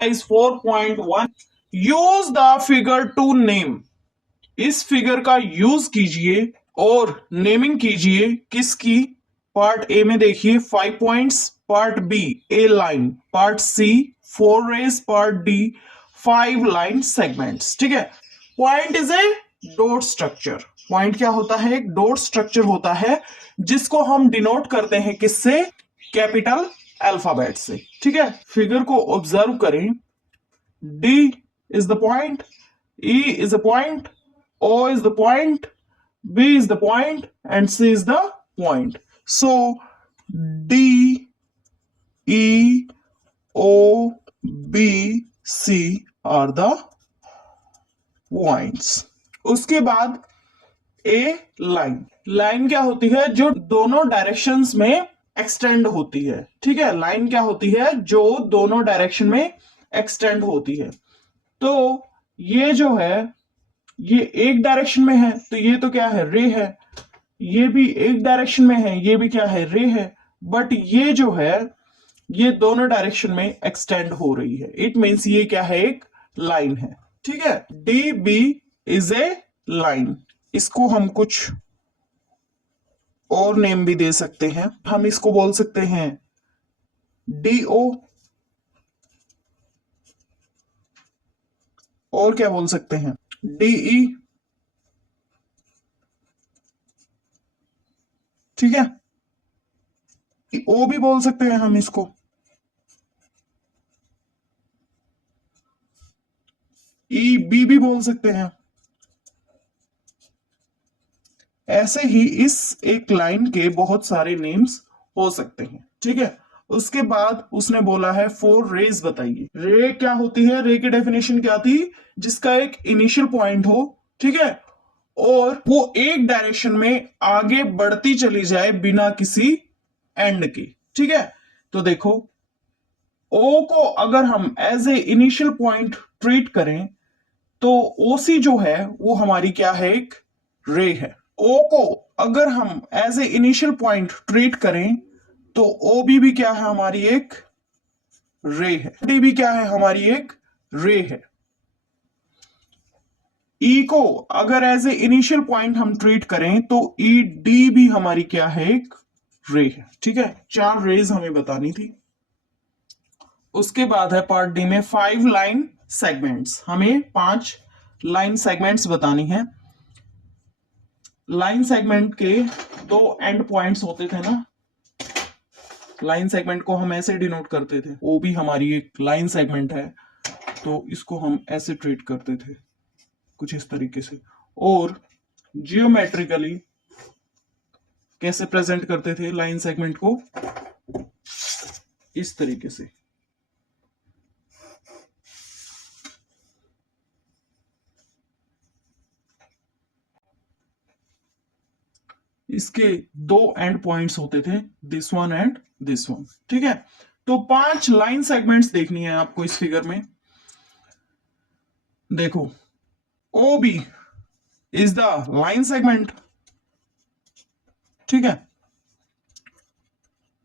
is 4.1 use the figure to name. इस figure का use कीजिए और नेमिंग कीजिए किसकी। पार्ट ए में देखिए 5 पॉइंट्स, पार्ट बी ए line, part C 4 rays, part D 5 line segments. ठीक है। Point is a dot structure. Point क्या होता है? एक डॉट स्ट्रक्चर होता है जिसको हम डिनोट करते हैं किससे? कैपिटल अल्फाबेट से। ठीक है। फिगर को ऑब्जर्व करें। D is the point, E is the point, O is the point, B is the point, and C is the point. So D, E, O, B, C are the points. उसके बाद A line. Line क्या होती है? जो दोनों directions में extend होती है। ठीक है। लाइन क्या होती है? जो दोनों डायरेक्शन में एक्सटेंड होती है। तो ये जो है ये एक डायरेक्शन में है, तो ये तो क्या है? रे है। ये भी एक डायरेक्शन में है, ये भी क्या है? रे है। बट ये जो है ये दोनों डायरेक्शन में एक्सटेंड हो रही है। इट मीन्स ये क्या है? एक लाइन है। ठीक है। D B is a line. इसको हम कुछ और नेम भी दे सकते हैं। हम इसको बोल सकते हैं डी ओ, और क्या बोल सकते हैं? डीई। ठीक है। ओ भी बोल सकते हैं हम इसको। ई बी भी बोल सकते हैं। ऐसे ही इस एक लाइन के बहुत सारे नेम्स हो सकते हैं। ठीक है। उसके बाद उसने बोला है 4 रेज बताइए। रे क्या होती है? रे की डेफिनेशन क्या थी? जिसका एक इनिशियल पॉइंट हो। ठीक है। और वो एक डायरेक्शन में आगे बढ़ती चली जाए बिना किसी एंड के। ठीक है। तो देखो ओ को अगर हम as a initial point treat करें तो ओसी जो है वो हमारी क्या है? एक रे है। ओ को अगर हम as a initial point treat करें तो ओ भी क्या है? हमारी एक रे है। डी भी क्या है? हमारी एक रे है। ई को अगर एज ए इनिशियल पॉइंट हम ट्रीट करें तो ई डी भी हमारी क्या है? एक रे है। ठीक है। 4 रेज हमें बतानी थी। उसके बाद है पार्ट डी में 5 लाइन सेगमेंट्स। हमें 5 लाइन सेगमेंट्स बतानी है। लाइन सेगमेंट के 2 एंड पॉइंट्स होते थे ना। लाइन सेगमेंट को हम ऐसे डिनोट करते थे। वो भी हमारी एक लाइन सेगमेंट है, तो इसको हम ऐसे ट्रीट करते थे कुछ इस तरीके से। और जियोमेट्रिकली कैसे प्रेजेंट करते थे लाइन सेगमेंट को? इस तरीके से। इसके 2 एंड पॉइंट्स होते थे, this one and this one. ठीक है। तो 5 लाइन सेगमेंट्स देखनी है आपको इस फिगर में। देखो O B is the line segment. ठीक है।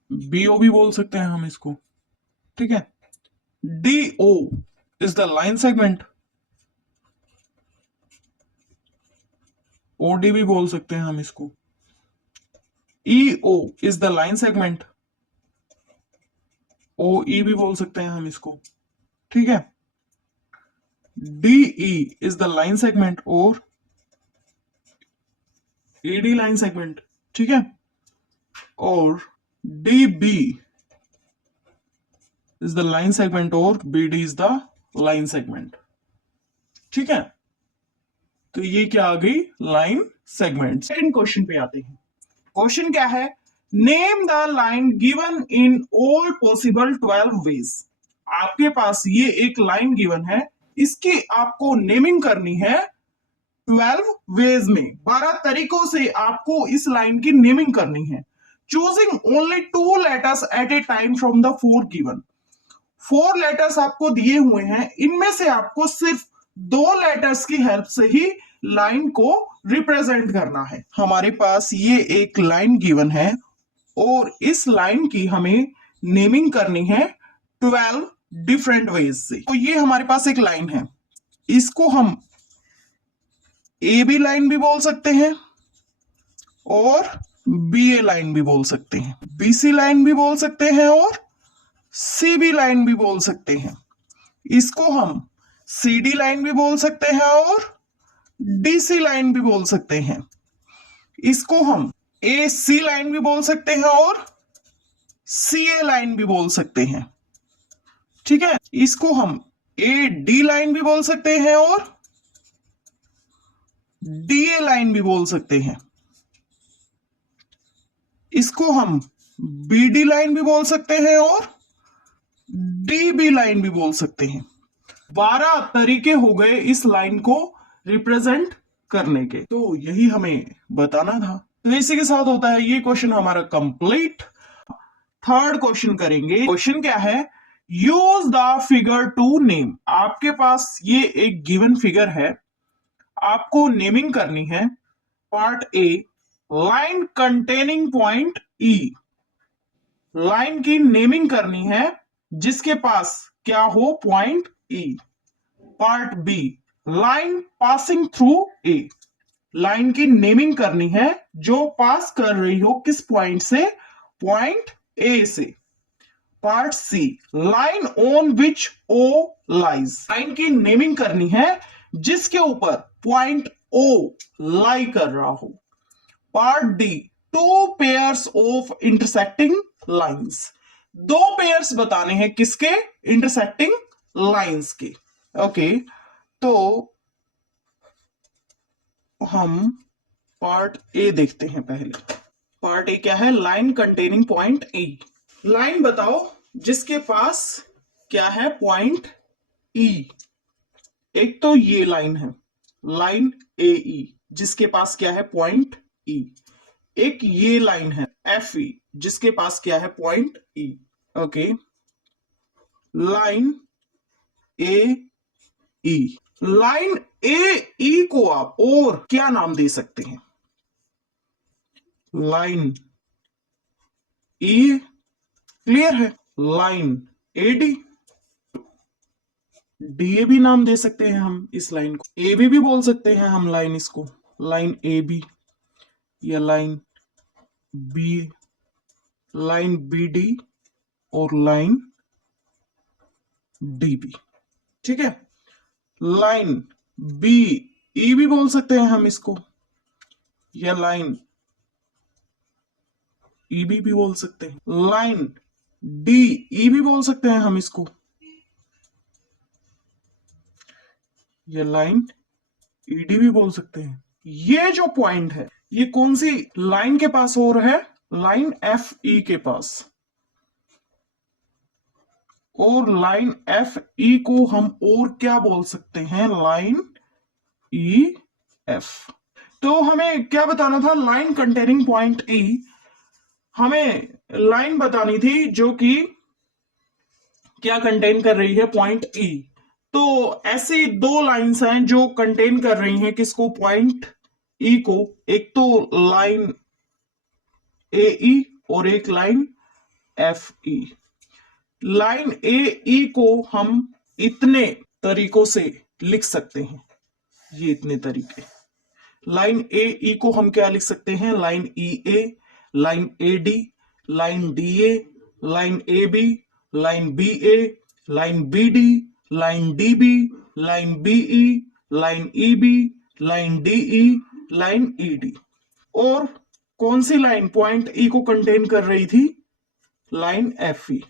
बीओ भी बोल सकते हैं हम इसको। ठीक है। D O is the line segment. OD भी बोल सकते हैं हम इसको। E O is the line segment. O E भी बोल सकते हैं हम इसको। ठीक है। DE is the line segment और ईडी लाइन सेगमेंट। ठीक है। और D B is the line segment और B D is the line segment. ठीक है। तो ये क्या आ गई? Line segment. सेकंड क्वेश्चन पे आते हैं। क्वेश्चन क्या है? Name the line given in all possible 12 ways. आपके पास ये एक लाइन गिवन है, इसकी आपको नेमिंग करनी है 12 वेज में। 12 तरीकों से आपको इस लाइन की नेमिंग करनी है। Choosing only 2 letters eight A time from the 4 given. 4 letters आपको दिए हुए हैं, इनमें से आपको सिर्फ 2 लेटर्स की हेल्प से ही लाइन को रिप्रेजेंट करना है। हमारे पास ये एक लाइन गिवन है और इस लाइन की हमें नेमिंग करनी है 12 डिफरेंट वेज से। तो ये हमारे पास एक लाइन है, इसको हम ए बी लाइन भी बोल सकते हैं और बी ए लाइन भी बोल सकते हैं, बी सी लाइन भी बोल सकते हैं और सी बी लाइन भी बोल सकते हैं। इसको हम सी डी लाइन भी बोल सकते हैं और डी सी लाइन भी बोल सकते हैं। इसको हम ए सी लाइन भी बोल सकते हैं और सी ए लाइन भी बोल सकते हैं। ठीक है, इसको हम ए डी लाइन भी बोल सकते हैं और डी ए लाइन भी बोल सकते हैं। इसको हम बी डी लाइन भी बोल सकते हैं और डी बी लाइन भी बोल सकते हैं। 12 तरीके हो गए इस लाइन को रिप्रेजेंट करने के, तो यही हमें बताना था। तो इसी के साथ होता है ये क्वेश्चन हमारा कंप्लीट। थर्ड क्वेश्चन करेंगे। क्वेश्चन क्या है, use the figure to name. आपके पास ये एक गिवन फिगर है, आपको नेमिंग करनी है। Part A, line containing point E. Line की नेमिंग करनी है जिसके पास क्या हो, point E. Part B, line passing through A. Line की नेमिंग करनी है जो पास कर रही हो किस पॉइंट से, पॉइंट ए से। Part C, line on which O lies. Line की नेमिंग करनी है जिसके ऊपर पॉइंट ओ लाई कर रहा हो। Part D, to pairs of intersecting lines. दो पेयर्स बताने हैं किसके, इंटरसेक्टिंग लाइंस के। ओके, तो हम पार्ट ए देखते हैं पहले। पार्ट ए क्या है, line containing point A. Line बताओ जिसके पास क्या है, पॉइंट ई। एक तो ये लाइन है, लाइन ए ई, जिसके पास क्या है, पॉइंट ई। एक ये लाइन है एफ ई, जिसके पास क्या है, पॉइंट ई। ओके, लाइन ए ई। लाइन ए ई को आप और क्या नाम दे सकते हैं, लाइन ई, क्लियर है। Line A D, D A भी नाम दे सकते हैं हम इस लाइन को। ए बी भी बोल सकते हैं हम लाइन, इसको लाइन ए बी या line B, line B D और लाइन डी बी। ठीक है, लाइन बी ई भी बोल सकते हैं हम इसको, या लाइन ई बी भी बोल सकते हैं। लाइन डी ई भी बोल सकते हैं हम इसको, या लाइन ई डी भी बोल सकते हैं। ये जो पॉइंट है ये कौन सी लाइन के पास हो रहा है, लाइन एफ ई के पास। और लाइन एफ ई को हम और क्या बोल सकते हैं, लाइन ई एफ। तो हमें क्या बताना था, लाइन कंटेनिंग पॉइंट ई। हमें लाइन बतानी थी जो कि क्या कंटेन कर रही है, पॉइंट ई। तो ऐसी दो लाइंस हैं जो कंटेन कर रही हैं किसको, पॉइंट ई को। एक तो लाइन ए ई और एक लाइन एफ ई। लाइन ए ई को हम इतने तरीकों से लिख सकते हैं, ये इतने तरीके। लाइन ए ई को हम क्या लिख सकते हैं, line E A, line A D, line D A, line A B, line B A, line B D, line D B, line B E, line E B, line D E, line E D. और कौन सी line point ई को contain कर रही थी, line F E.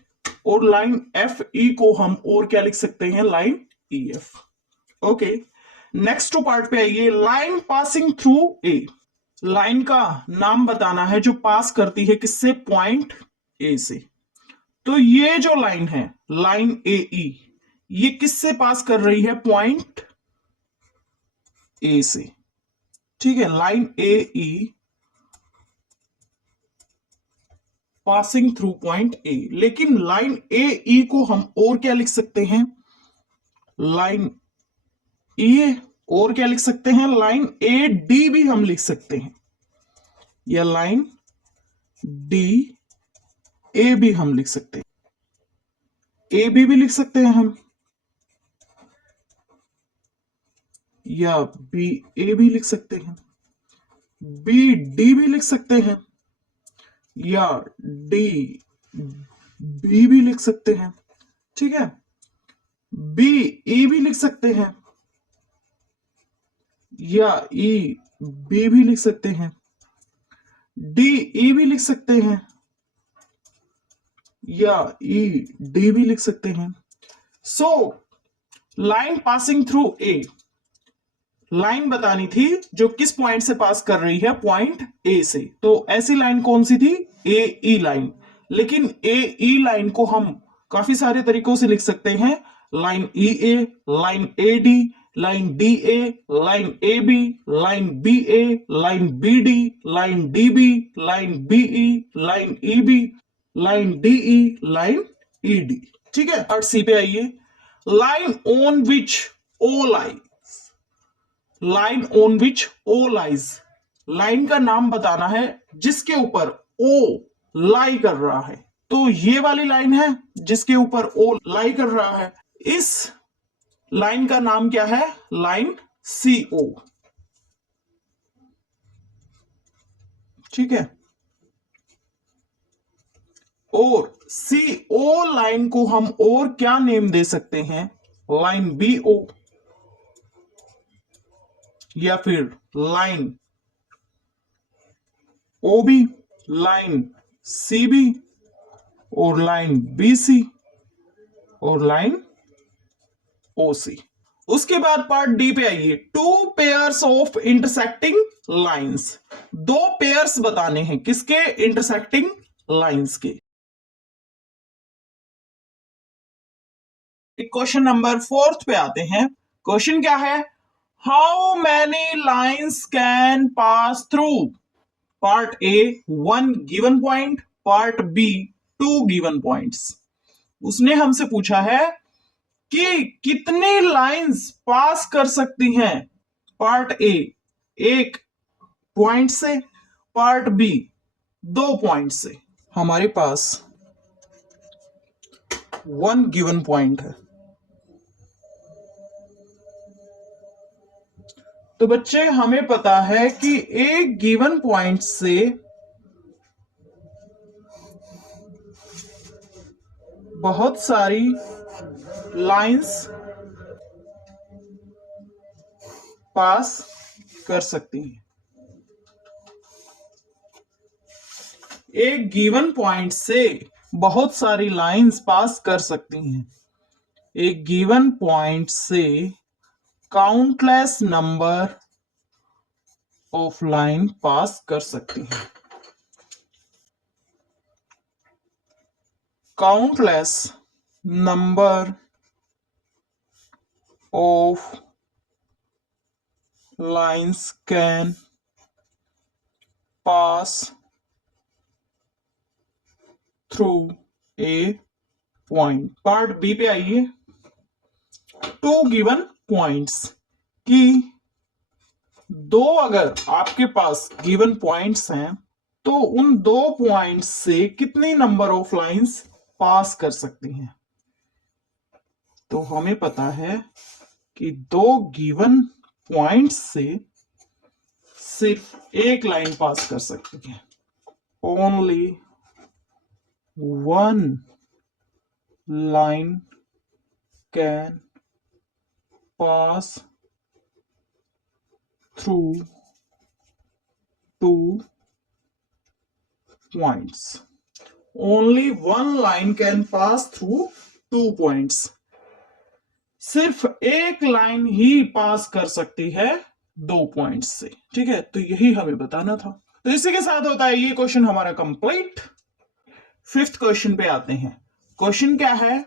और line F E को हम और क्या लिख सकते हैं, line E F. Okay, next part पे आइए, line passing through A. Line का नाम बताना है जो पास करती है किससे, पॉइंट ए से। तो ये जो लाइन है, लाइन ए ई, ये किससे पास कर रही है, पॉइंट ए से। ठीक है, line A E passing through point A. लेकिन लाइन ए ई को हम और क्या लिख सकते हैं, लाइन ई, और क्या लिख सकते हैं, लाइन ए डी भी हम लिख सकते हैं, या लाइन डी ए भी हम लिख सकते हैं। ए बी भी लिख सकते हैं हम, या बी ए भी लिख सकते हैं, बी डी भी लिख सकते हैं, या डी बी भी लिख सकते हैं। ठीक है, बी ई भी लिख सकते हैं, या ई बी भी लिख सकते हैं, डी ई भी लिख सकते हैं, या ई डी भी लिख सकते हैं। So line passing through A, line बतानी थी जो किस पॉइंट से पास कर रही है, पॉइंट ए से। तो ऐसी लाइन कौन सी थी, ए ई लाइन। लेकिन ए ई लाइन को हम काफी सारे तरीकों से लिख सकते हैं, line E A, line A D, line D A, line A B, line B A, line B D, line D B, line B E, line E B, line D E, line E D. ठीक है, part C पे आइए। Line on which O lie, line on which O lies, line का नाम बताना है जिसके ऊपर ओ लाई कर रहा है। तो ये वाली लाइन है जिसके ऊपर ओ लाई कर रहा है, इस लाइन का नाम क्या है, लाइन सी ओ। ठीक है, और सी ओ लाइन को हम और क्या नेम दे सकते हैं, लाइन बी ओ, या फिर line O B, line C B, और लाइन बी सी, और लाइन ओ सी। उसके बाद पार्ट डी पे आइए। Two pairs of intersecting lines, दो पेयर्स बताने हैं किसके, इंटरसेक्टिंग लाइंस के। क्वेश्चन नंबर 4 पे आते हैं। क्वेश्चन क्या है, how many lines can pass through, part A 1 given point, part B 2 given points. उसने हमसे पूछा है कि कितनी लाइंस पास कर सकती हैं, पार्ट ए 1 पॉइंट से, पार्ट बी 2 पॉइंट से। हमारे पास 1 गिवन पॉइंट है। तो बच्चे हमें पता है कि एक गिवन पॉइंट से बहुत सारी लाइंस पास कर सकती हैं। एक गिवन पॉइंट से बहुत सारी लाइंस पास कर सकती हैं। एक गिवन पॉइंट से countless number of line pass कर सकती हैं। Countless number of lines can pass through a point. Part B पे आइए। 2 गिवन पॉइंट्स की, दो अगर आपके पास गिवन पॉइंट्स हैं तो उन 2 पॉइंट्स से कितनी नंबर ऑफ लाइंस पास कर सकती हैं। तो हमें पता है कि 2 गिवन पॉइंट्स से सिर्फ एक लाइन पास कर सकती है। Only 1 line can pass through 2 points. Only 1 line can pass through 2 points. सिर्फ एक लाइन ही पास कर सकती है 2 पॉइंट्स से। ठीक है, तो यही हमें बताना था। तो इसी के साथ होता है ये क्वेश्चन हमारा कंप्लीट। 5th क्वेश्चन पे आते हैं। क्वेश्चन क्या है,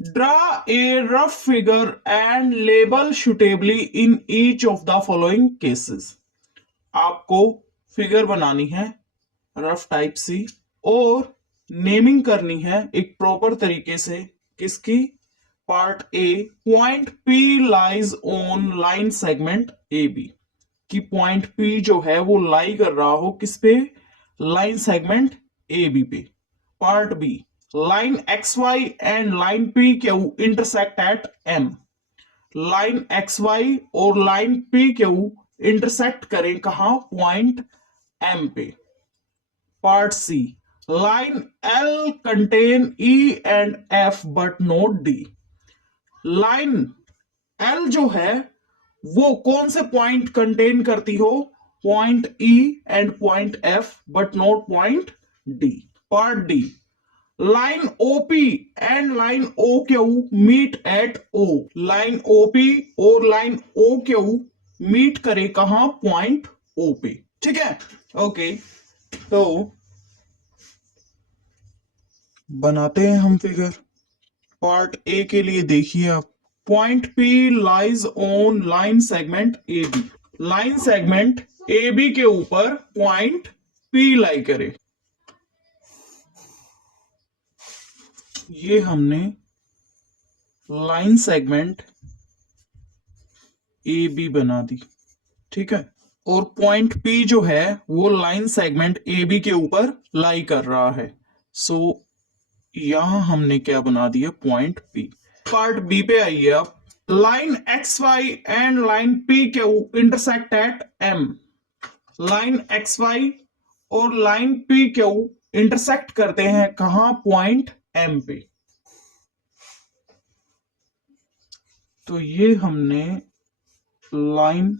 draw a rough figure and label suitably in each of the following cases. आपको फिगर बनानी है रफ टाइप सी और नेमिंग करनी है एक प्रॉपर तरीके से। किसकी, part A, point P lies on line segment A B, कि पॉइंट पी जो है वो लाई कर रहा हो किस पे, लाइन सेगमेंट ए बी पे। Part B, line XY and line PQ intersect at M. Line XY और लाइन PQ इंटरसेक्ट करें कहां? पॉइंट M पे. Part C, line L contain E and F but नॉट D. लाइन L जो है वो कौन से पॉइंट कंटेन करती हो? Point E and point F but not point D. Part D, line OP and line OQ meet at O. Line OP और line OQ meet करे कहां? पॉइंट O पे. ठीक है, ओके. तो बनाते हैं हम फिगर. पार्ट ए के लिए देखिए आप. Point P lies on line segment AB. Line segment AB के ऊपर पॉइंट P लाई करे. ये हमने लाइन सेगमेंट AB बना दी. ठीक है, और पॉइंट P जो है वो लाइन सेगमेंट AB के ऊपर लाई कर रहा है. सो यहां हमने क्या बना दिया? Point P. पार्ट बी पे आइए आप. Line XY and line PQ intersect at M. Line XY और लाइन PQ इंटरसेक्ट करते हैं कहां? पॉइंट M पे. तो ये हमने लाइन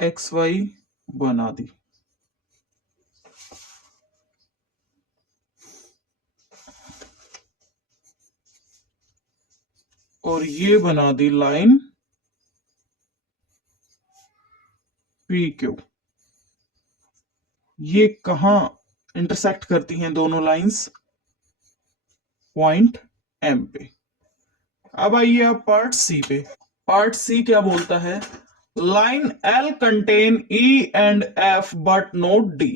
XY बना दी. और ये बना दी लाइन PQ. ये कहां इंटरसेक्ट करती हैं दोनों लाइंस? पॉइंट M पे. अब आइए आप पार्ट सी पे. पार्ट सी क्या बोलता है? Line L contain E and F but नॉट D.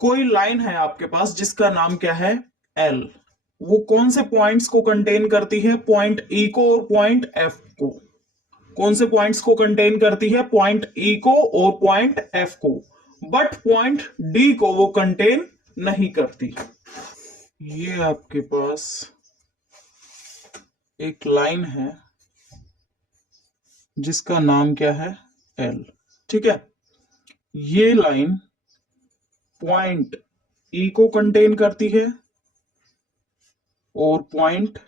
कोई लाइन है आपके पास जिसका नाम क्या है? L. वो कौन से पॉइंट्स को कंटेन करती है? पॉइंट E को और पॉइंट F को. कौन से पॉइंट्स को कंटेन करती है? पॉइंट E को और पॉइंट F को. बट पॉइंट D को वो कंटेन नहीं करती. ये आपके पास एक लाइन है जिसका नाम क्या है? L. ठीक है, ये लाइन पॉइंट E को कंटेन करती है और पॉइंट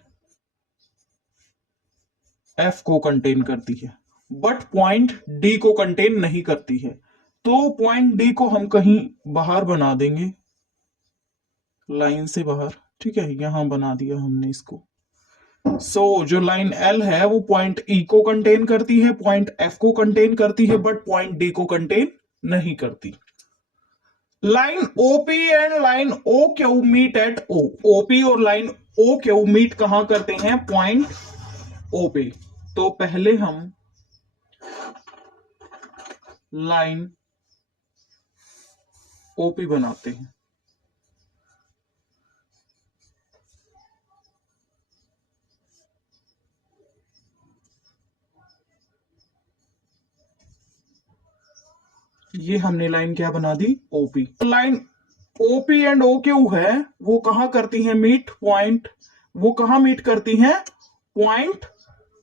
F को कंटेन करती है, बट पॉइंट D को कंटेन नहीं करती है. तो पॉइंट D को हम कहीं बाहर बना देंगे, लाइन से बाहर. ठीक है, यहां बना दिया हमने इसको. जो लाइन L है वो पॉइंट E को कंटेन करती है, पॉइंट F को कंटेन करती है, बट पॉइंट D को कंटेन नहीं करती. Line OP and line OQ meet at O. OP और लाइन OQ मीट कहां करते हैं? पॉइंट O पे. तो पहले हम लाइन OP बनाते हैं. ये हमने लाइन क्या बना दी? OP. Line OP and OQ है वो कहां करती हैं मीट? पॉइंट. वो कहां मीट करती हैं? पॉइंट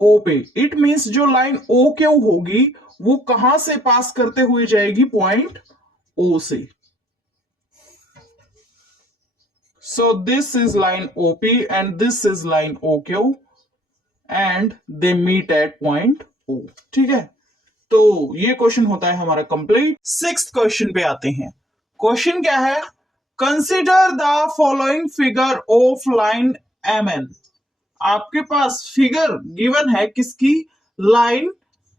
O पे. इट मींस जो लाइन OQ होगी वो कहां से पास करते हुए जाएगी? पॉइंट O से. So this is line OP and this is line OQ and they meet at point O. ठीक है, तो ये क्वेश्चन होता है हमारा कंप्लीट. सिक्स्थ क्वेश्चन पे आते हैं. क्वेश्चन क्या है? Consider the following figure of line MN. आपके पास फिगर गिवन है किसकी? लाइन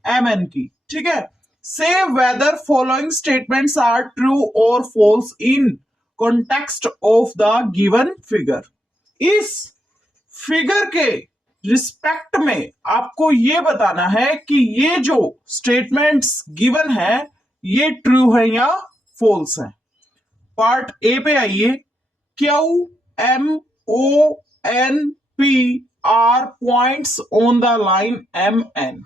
MN की. ठीक है, say whether following statements are true और false in context of the given figure. इस फिगर के रिस्पेक्ट में आपको यह बताना है कि ये जो स्टेटमेंट्स गिवन है ये ट्रू है या फॉल्स है. पार्ट ए पे आइए. QMONP are points on the line MN.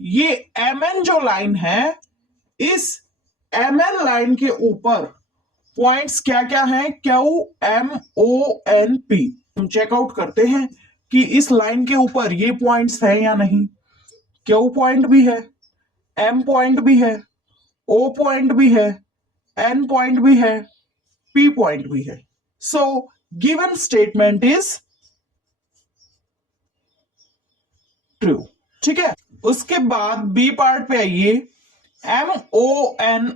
ये MN जो लाइन है, इस MN लाइन के ऊपर पॉइंट्स क्या क्या हैं, QMONP। हम चेकआउट करते हैं कि इस लाइन के ऊपर ये पॉइंट्स हैं या नहीं। Q पॉइंट भी है, M पॉइंट भी है, O पॉइंट भी है, N पॉइंट भी है, P पॉइंट भी है। So given statement is true. ठीक है, उसके बाद बी पार्ट पे आइए। MON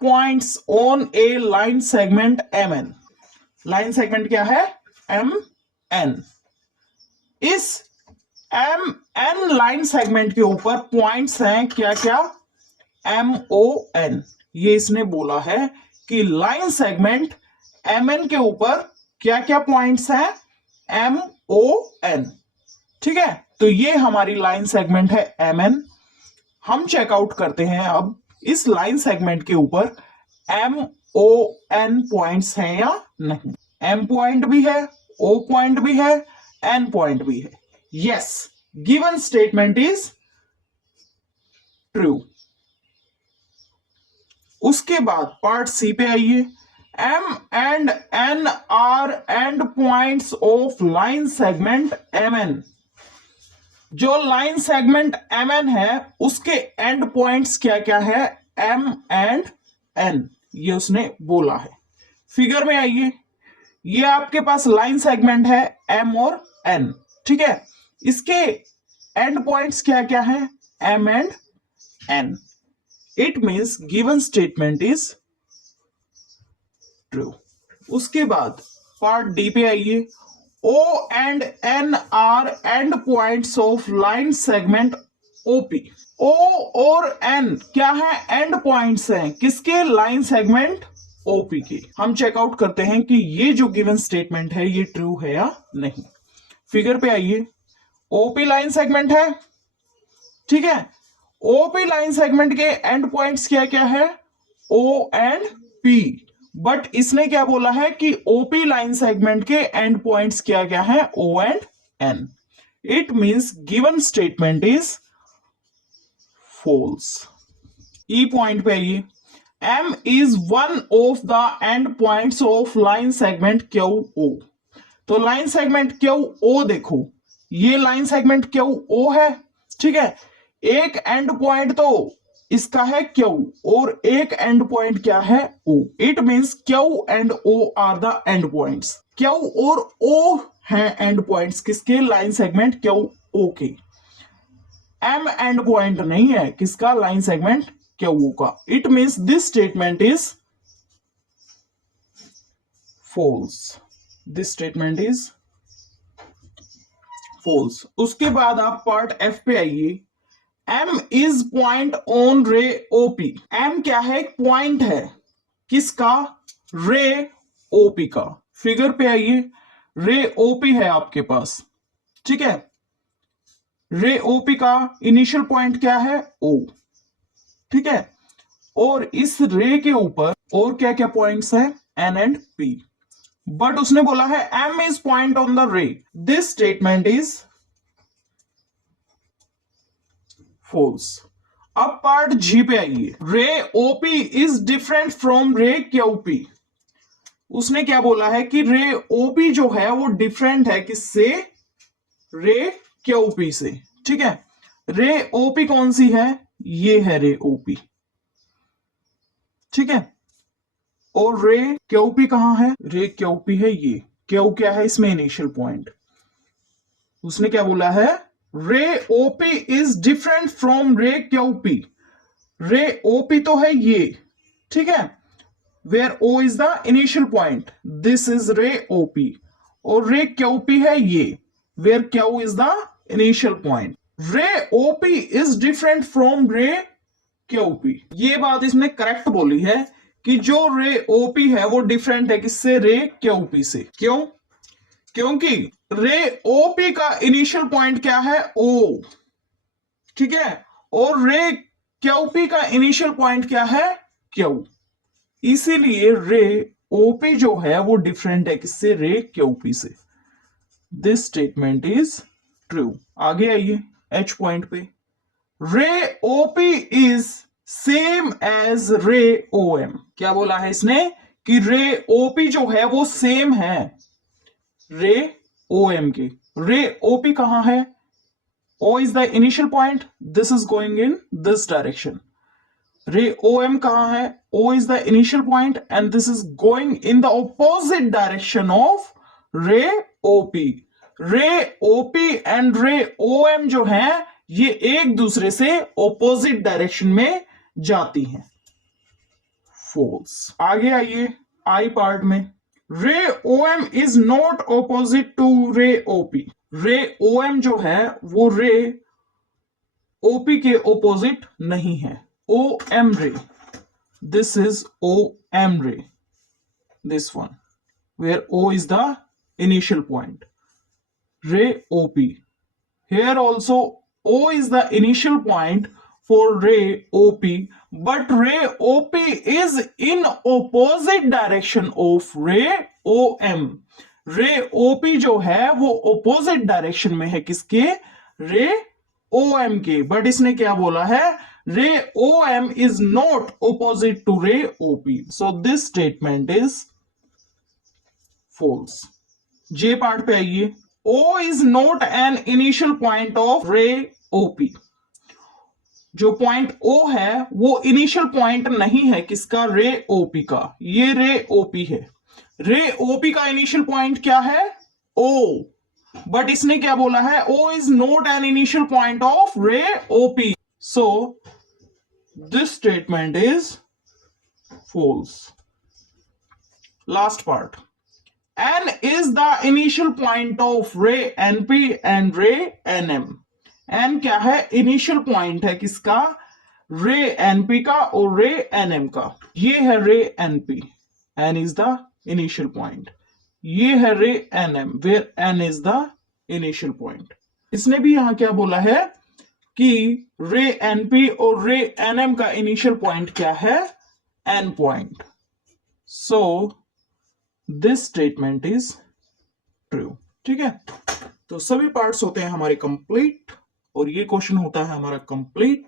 points on A line segment MN। Line segment क्या है, MN। इस MN लाइन सेगमेंट के ऊपर पॉइंट्स हैं क्या क्या, MON। ये इसने बोला है कि लाइन सेगमेंट MN के ऊपर क्या क्या पॉइंट्स हैं, MON। ठीक है, तो ये हमारी लाइन सेगमेंट है MN। हम चेकआउट करते हैं अब इस लाइन सेगमेंट के ऊपर MON पॉइंट्स हैं या नहीं। M पॉइंट भी है, O पॉइंट भी है, N पॉइंट भी है। Yes, given statement is true. उसके बाद पार्ट सी पे आइए। M and N are end points of line segment MN। जो लाइन सेगमेंट MN है उसके एंड पॉइंट्स क्या क्या है, M and N। ये उसने बोला है। फिगर में आइए, ये आपके पास लाइन सेगमेंट है M और N। ठीक है, इसके एंड पॉइंट्स क्या क्या है, M and N। It means given statement is true. उसके बाद पार्ट डी पे आइए। O and N are end points of line segment OP। O और N क्या है, एंड पॉइंट्स हैं किसके, लाइन सेगमेंट OP के। हम चेकआउट करते हैं कि ये जो गिवन स्टेटमेंट है ये ट्रू है या नहीं। फिगर पे आइए, OP लाइन सेगमेंट है। ठीक है, OP लाइन सेगमेंट के एंड पॉइंट्स क्या क्या है, O and P। बट इसने क्या बोला है कि OP लाइन सेगमेंट के एंड पॉइंट्स क्या क्या है, O and N। It means given statement is false. E point पे आइए। M is one of the end points of line segment QO। तो लाइन सेगमेंट QO देखो, ये लाइन सेगमेंट QO है। ठीक है, एक एंड पॉइंट तो इसका है Q और एक एंड पॉइंट क्या है, O। It means Q and O are the end points. Q और O हैं एंड पॉइंट्स किसके, लाइन सेगमेंट QO के। M एंड पॉइंट नहीं है किसका, लाइन सेगमेंट QO का। It means this statement is false. This statement is false. उसके बाद आप पार्ट F पे आइए। M is point on ray OP। M क्या है, एक पॉइंट है किसका, रे OP का। फिगर पे आइए, रे OP है आपके पास। ठीक है, रे OP का इनिशियल पॉइंट क्या है, O। ठीक है, और इस रे के ऊपर और क्या क्या पॉइंट्स है, N एंड P। बट उसने बोला है M is point on the ray. This statement is false. अब पार्ट जी पे आइए। Ray OP is different from ray QP। उसने क्या बोला है कि रे OP जो है वो डिफरेंट है किससे, रे QP से। ठीक है, रे OP कौन सी है, ये है रे OP। ठीक है, और रे QP कहां है, रे QP है ये। Q क्या है इसमें, इनिशियल पॉइंट। उसने क्या बोला है, ray OP is different from ray QP। Ray OP तो है ये, ठीक है, where O is the initial point, this is ray OP। और रे QP है ये, where Q is the initial point. Ray OP is different from ray QP। ये बात इसने करेक्ट बोली है कि जो रे OP है वो डिफरेंट है किससे, रे QP से। क्यों, क्योंकि रे OP का इनिशियल पॉइंट क्या है, O। ठीक है, और रे QP का इनिशियल पॉइंट क्या है, Q। इसीलिए रे OP जो है वो डिफरेंट है किससे, रे QP से। This statement is true. आगे आइए H पॉइंट पे। रे OP इज सेम एज रे OM। क्या बोला है इसने कि रे ओपी जो है वो सेम है रे ओएम के। रे ओपी कहां है? O is the initial point. This is going in this direction. Ray OM कहां है? O is the initial point and this is going in the opposite direction of ray OP. Ray OP and ray OM जो है ये एक दूसरे से opposite direction में जाती हैं। False. आगे आइए I पार्ट में। रे OM is not opposite to ray OP. रे OM जो है वो रे OP के ओपोजिट नहीं है। OM रे, this is OM ray, this one where O is the initial point. Ray OP, here also O is the initial point for ray OP, but ray OP is in opposite direction of ray OM. रे OP जो है वो opposite direction में है किसके? रे OM के। But इसने क्या बोला है? रे OM is not opposite to रे OP. So this statement is false. J part पे आइए। O is not an initial point of रे OP. जो पॉइंट O है वो इनिशियल पॉइंट नहीं है किसका? रे OP का। ये रे OP है। रे OP का इनिशियल पॉइंट क्या है? O, बट इसने क्या बोला है? O is not an initial point of ray OP. So this statement is false. Last part. N is the initial point of ray NP and ray NM. N क्या है? Initial point है किसका? रे NP का और रे NM का। ये है रे NP, N is the initial point. ये है रे NM where N is the initial point. इसने भी यहां क्या बोला है कि रे NP और रे NM का इनिशियल पॉइंट क्या है? N point. So this statement is true. ठीक है, तो सभी पार्ट्स होते हैं हमारे कंप्लीट और ये क्वेश्चन होता है हमारा कंप्लीट।